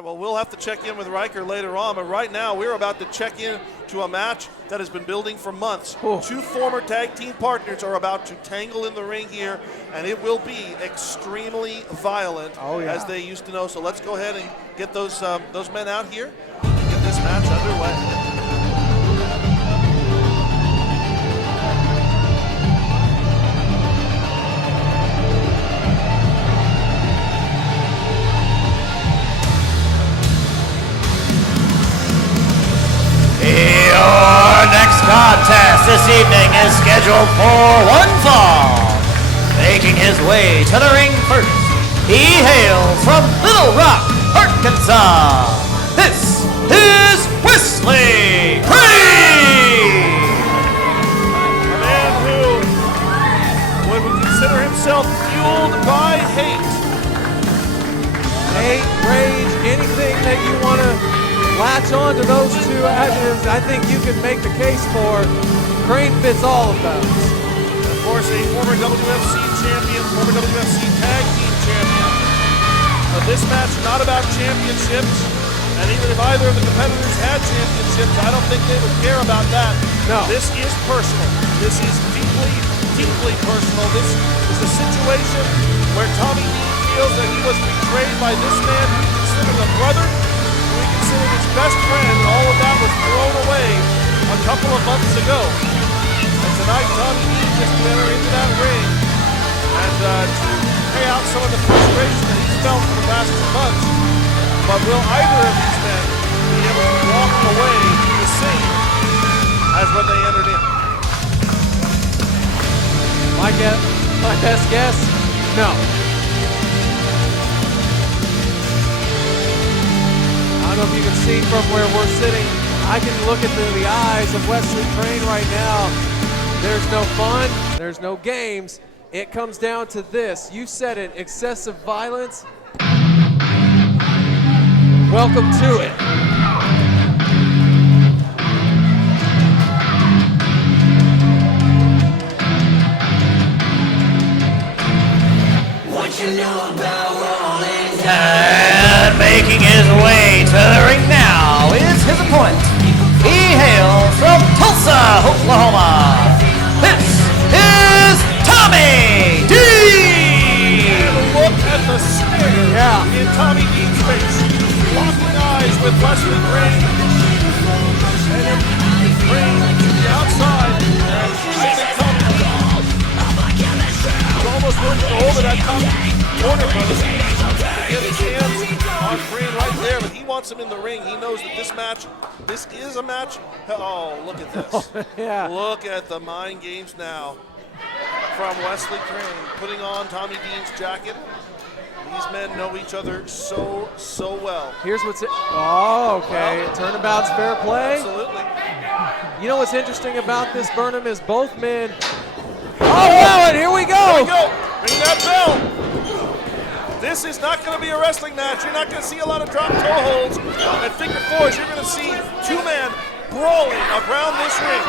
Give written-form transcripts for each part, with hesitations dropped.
right, well, we'll have to check in with Riker later on, but right now we're about to check in to a match that has been building for months. Ooh. Two former tag team partners are about to tangle in the ring here, and it will be extremely violent, as they used to know. So let's go ahead and get those men out here and get this match underway. Your next contest this evening is scheduled for one fall. Making his way to the ring first, he hails from Little Rock, Arkansas. This is Wesley Crane! A man who would consider himself fueled by hate. Hate, rage, anything that you want to latch on to those two adjectives, I think you can make the case for. Crane fits all of those. Of course, a former WFC champion, former WFC tag team champion. But this match is not about championships, and even if either of the competitors had championships, I don't think they would care about that. No. This is personal. This is deeply, deeply personal. This is a situation where Tommy Dean feels that he was betrayed by this man who he considered a brother, considered his best friend, and all of that was thrown away a couple of months ago. And tonight, Tommy Dean gets to enter into that ring and to pay out some of the frustration that he's felt for the past 2 months. But will either of these men be able to walk away the same as when they entered in? My best guess, no. I don't know if you can see from where we're sitting. I can look at the eyes of Wesley Crane right now. There's no fun. There's no games. It comes down to this. You said it, excessive violence. Welcome to it. What you know about rolling? And making his way to the ring now is his opponent. He hails from Tulsa, Oklahoma. This is Tommy Dean! And look at the stare in Tommy Dean's face. Locking eyes with Wesley Crane. And then Crane to the outside. And I think Tommy Dean is almost willing to go over that top corner post. Get his hands on Crane right there, but he wants him in the ring. He knows that this is a match. Oh, look at this. Look at the mind games now from Wesley Crane, putting on Tommy Dean's jacket. These men know each other so well. Here's what's okay. Turnabout's fair play. Absolutely. You know what's interesting about this, Burnham, is both men. Oh, wow, and here we go. Here we go. Ring that bell. This is not going to be a wrestling match. You're not going to see a lot of drop toe holds and figure fours. You're going to see two men brawling around this ring.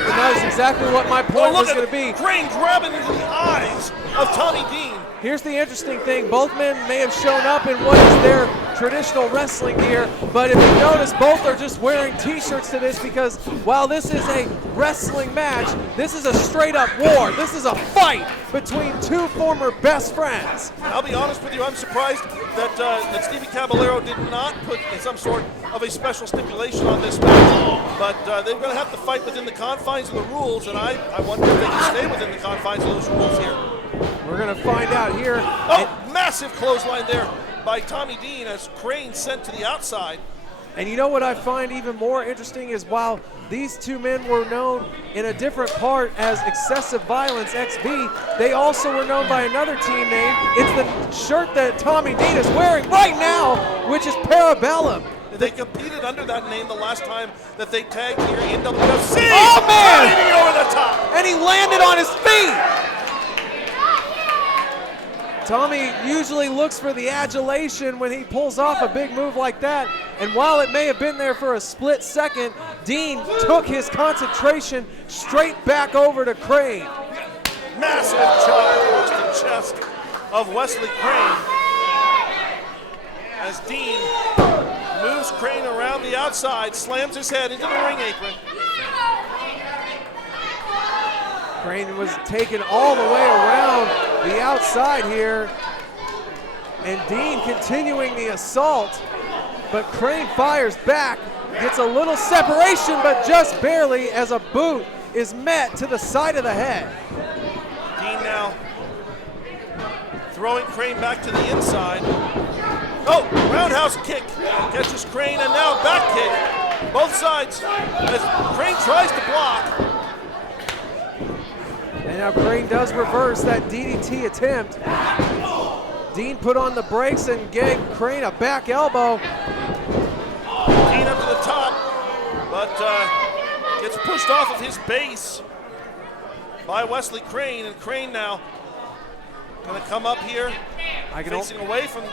And that is exactly what my point was going to be. Crane grabbing into the eyes of Tommy Dean. Here's the interesting thing. Both men may have shown up in what is their traditional wrestling gear, but if you notice, both are just wearing t-shirts to this because while this is a wrestling match, this is a straight-up war. This is a fight between two former best friends. I'll be honest with you, I'm surprised that Stevie Caballero did not put some sort of a special stipulation on this match, but they're going to have to fight within the confines of the rules, and I wonder if they can stay within the confines of those rules here. We're going to find out here. Oh, massive clothesline there by Tommy Dean as Crane sent to the outside. And you know what I find even more interesting is while these two men were known in a different part as Excessive Violence XV, they also were known by another team name. It's the shirt that Tommy Dean is wearing right now, which is Parabellum. They competed under that name the last time that they tagged here in WFC. Oh, man! Tommy Dean over the top. And he landed on his feet. Tommy usually looks for the adulation when he pulls off a big move like that, and while it may have been there for a split second, Dean took his concentration straight back over to Crane. Massive chop across the chest of Wesley Crane as Dean moves Crane around the outside, slams his head into the ring apron. Crane was taken all the way around the outside here. And Dean continuing the assault, but Crane fires back, gets a little separation, but just barely as a boot is met to the side of the head. Dean now throwing Crane back to the inside. Oh, roundhouse kick. Catches Crane and now back kick. Both sides as Crane tries to block. And now Crane does reverse that DDT attempt. Dean put on the brakes and gave Crane a back elbow. Dean up to the top, but gets pushed off of his base by Wesley Crane, and Crane now going to come up here, facing away from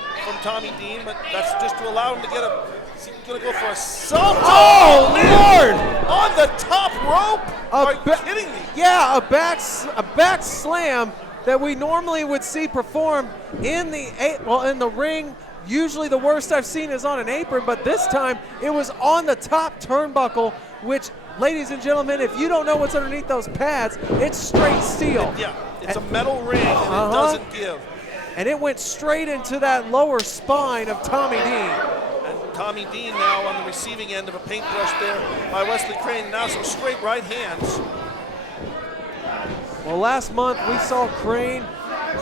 Tommy Dean, but that's just to allow him to get a. He's going to go for a salt. Oh, Lord! On the top rope? Are you kidding me? Yeah, a back slam that we normally would see performed in the ring. Usually the worst I've seen is on an apron, but this time it was on the top turnbuckle, which, ladies and gentlemen, if you don't know what's underneath those pads, it's straight steel. Yeah, it's a metal ring and it doesn't give. And it went straight into that lower spine of Tommy Dean. And Tommy Dean now on the receiving end of a paintbrush there by Wesley Crane. Now some straight right hands. Well, last month we saw Crane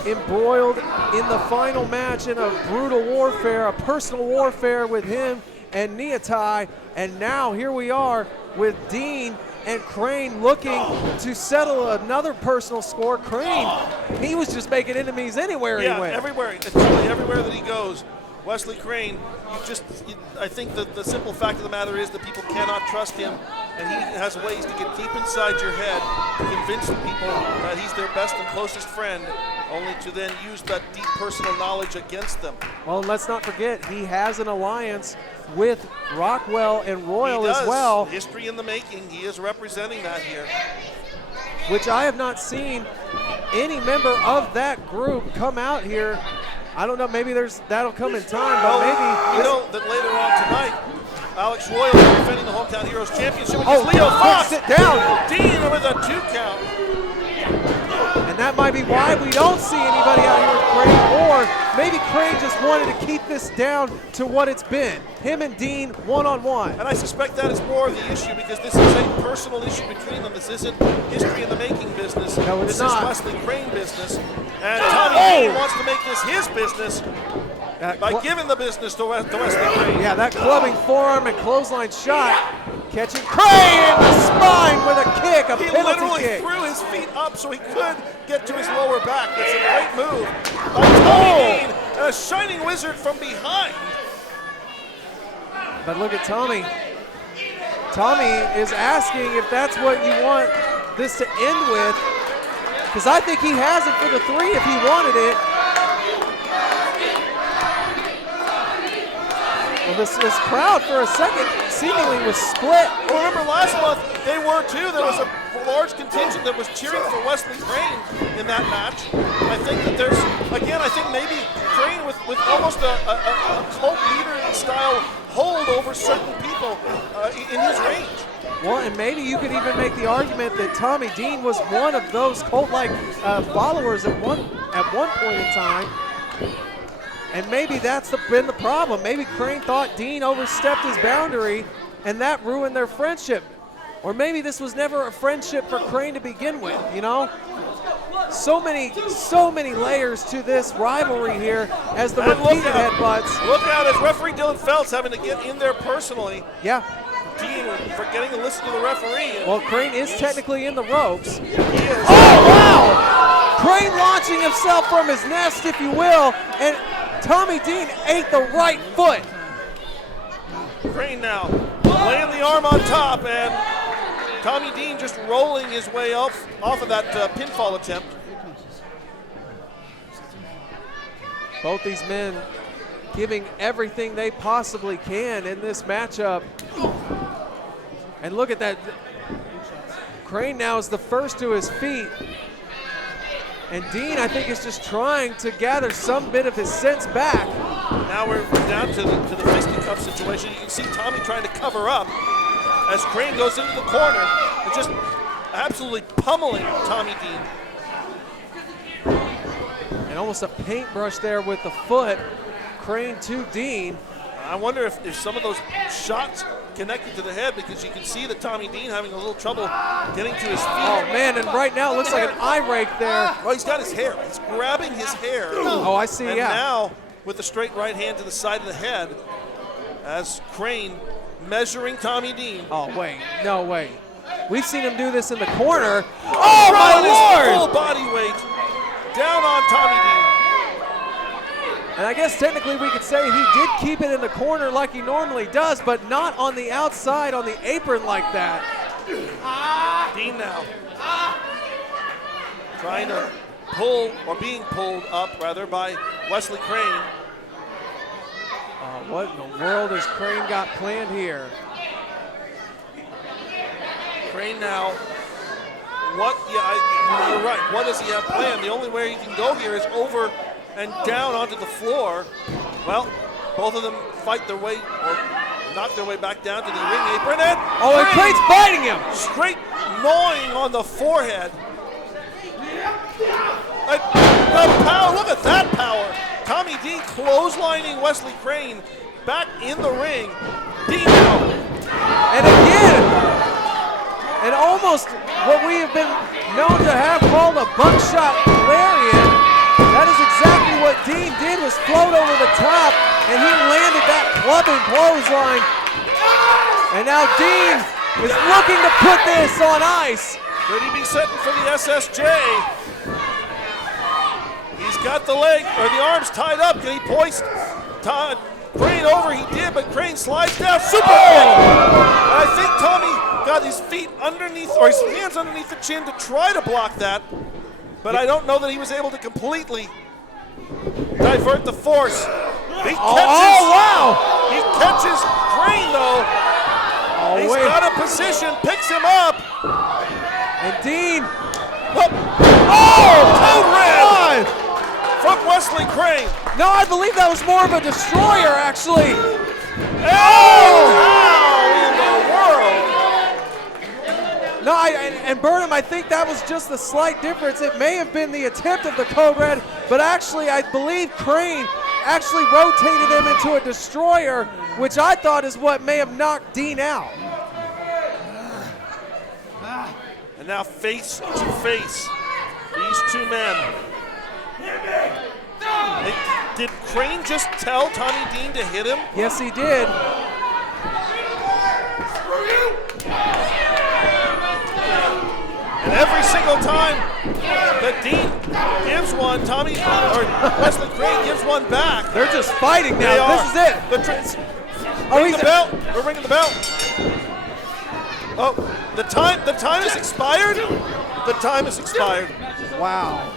embroiled in the final match in a brutal warfare, a personal warfare with him and Niatai, and now here we are with Dean and Crane looking to settle another personal score. Crane, he was just making enemies anywhere he went. Everywhere, literally everywhere that he goes. Wesley Crane, I think that the simple fact of the matter is that people cannot trust him, and he has ways to get deep inside your head to convince people that he's their best and closest friend, only to then use that deep personal knowledge against them. Well, and let's not forget, he has an alliance with Rockwell and Royal as well. History in the making. He is representing that here. Which I have not seen any member of that group come out here. I don't know, maybe that'll come in time, but maybe. You know that later on tonight, Alex Royal is defending the Hometown Heroes Championship against Leo Fox. Sit down. Dean with a 2 count. And that might be why we don't see anybody out here with Crane, or maybe Crane just wanted to keep this down to what it's been. Him and Dean one-on-one. And I suspect that is more of the issue, because this is a personal issue between them. This isn't history in the making business. No, it's not. This is Wesley Crane business. And Tommy Dean wants to make this his business by giving the business to Wesley Crane. Yeah, that clubbing forearm and clothesline shot. Catching Crane in the spine with a kick, a penalty kick. He literally threw his feet up so he could get to his lower back. That's a great move by Tommy Dean, and a shining wizard from behind. But look at Tommy. Tommy is asking if that's what you want this to end with, because I think he has it for the 3 if he wanted it. Well, this crowd for a second seemingly was split. Well, remember last month they were too. There was a large contingent that was cheering for Wesley Crane in that match. I think that there's, again, I think maybe Crane with almost a cult leader style hold over certain people in his range. Well, and maybe you could even make the argument that Tommy Dean was one of those cult-like followers at one point in time. And maybe that's been the problem. Maybe Crane thought Dean overstepped his boundary, and that ruined their friendship. Or maybe this was never a friendship for Crane to begin with, you know? So many layers to this rivalry here as the repeated headbutts. Look out as referee Dylan Feltz having to get in there personally. Yeah. Dean forgetting to listen to the referee. Well, Crane is technically in the ropes. He is. Oh, wow! Crane launching himself from his nest, if you will, and Tommy Dean ate the right foot. Crane now laying the arm on top, and Tommy Dean just rolling his way off of that pinfall attempt. Both these men giving everything they possibly can in this matchup. And look at that. Crane now is the first to his feet. And Dean, I think, is just trying to gather some bit of his sense back. Now we're down to the fisticuffs handcuff situation. You can see Tommy trying to cover up as Crane goes into the corner and just absolutely pummeling Tommy Dean. And almost a paintbrush there with the foot. Crane to Dean. I wonder if some of those shots connected to the head, because you can see that Tommy Dean having a little trouble getting to his feet. Oh man, and right now it looks like an eye rake there. Well, he's got his hair. He's grabbing his hair. Oh, I see, and yeah. now with the straight right hand to the side of the head as Crane measuring Tommy Dean. Oh, wait, no way. We've seen him do this in the corner. Oh, my his Lord! full body weight down on Tommy Dean. And I guess technically we could say he did keep it in the corner like he normally does, but not on the outside on the apron like that. Dean now trying to pull, or being pulled up rather, by Wesley Crane. What in the world has Crane got planned here? Crane now, you're right, what does he have planned? The only way he can go here is over and down onto the floor. Well, both of them fight their way, or knock their way back down to the ring apron, and and Crane's biting him! Straight gnawing on the forehead. The power, look at that power. Tommy Dean clotheslining Wesley Crane back in the ring. Dean now. And again, and almost what we have been known to have called a buckshot lariat. That is exactly what Dean did, was float over the top, and he landed that clubbing clothesline. And now Dean is looking to put this on ice. Could he be setting for the SSJ? He's got the leg, or the arms tied up. Can he hoist Crane over? He did, but Crane slides down. Super kick! And I think Tommy got his feet underneath, or his hands underneath the chin to try to block that. But I don't know that he was able to completely divert the force. He catches, wow! He catches Crane though. He's got a position, picks him up. And Dean. Code red from Wesley Crane. No, I believe that was more of a destroyer, actually. How in the world? No, and Burnham, I think that was just a slight difference. It may have been the attempt of the Code Red, but actually I believe Crane actually rotated him into a destroyer, which I thought is what may have knocked Dean out. And now face to face, these two men. Did Crane just tell Tommy Dean to hit him? Yes, he did. And every single time that Dean gives one, Wesley Crane gives one back. They're just fighting now. This is it. Ring the bell. We're ringing the bell. Oh, the time has expired. The time has expired. Wow.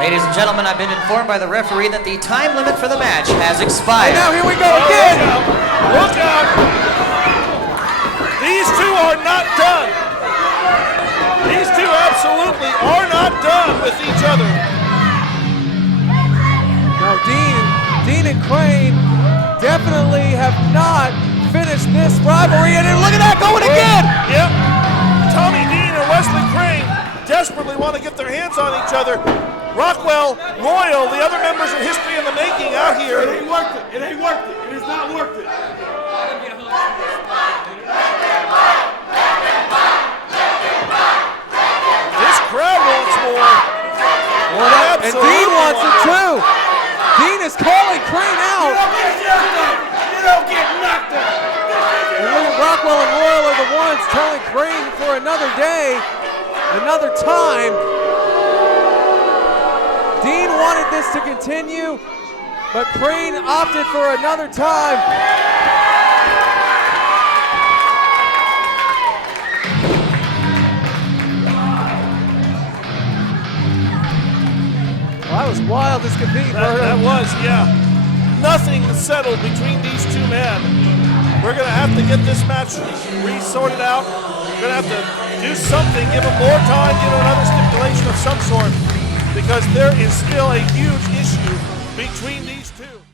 Ladies and gentlemen, I've been informed by the referee that the time limit for the match has expired. And now here we go again. Look out. These two are not done. These two absolutely are not done with each other. Now Dean and Crane definitely have not finished this rivalry, and look at that going again. Yep. Tommy Dean and Wesley Crane desperately want to get their hands on each other. Rockwell, Royal, the other members of History in the Making out here. It ain't worth it. It ain't worth it. It is not worth it. This crowd wants more. And Dean wants it too. Dean is calling Crane out. You don't get knocked out. And look at Rockwell and Royal are the ones telling Crane for another day, another time. Dean wanted this to continue, but Crane opted for another time. Well, that was wild as could be, That was, yeah. Nothing settled between these two men. We're going to have to get this match re-sorted out. We're going to have to do something, give him more time, give him another stipulation. Foxhorn because there is still a huge issue between these two.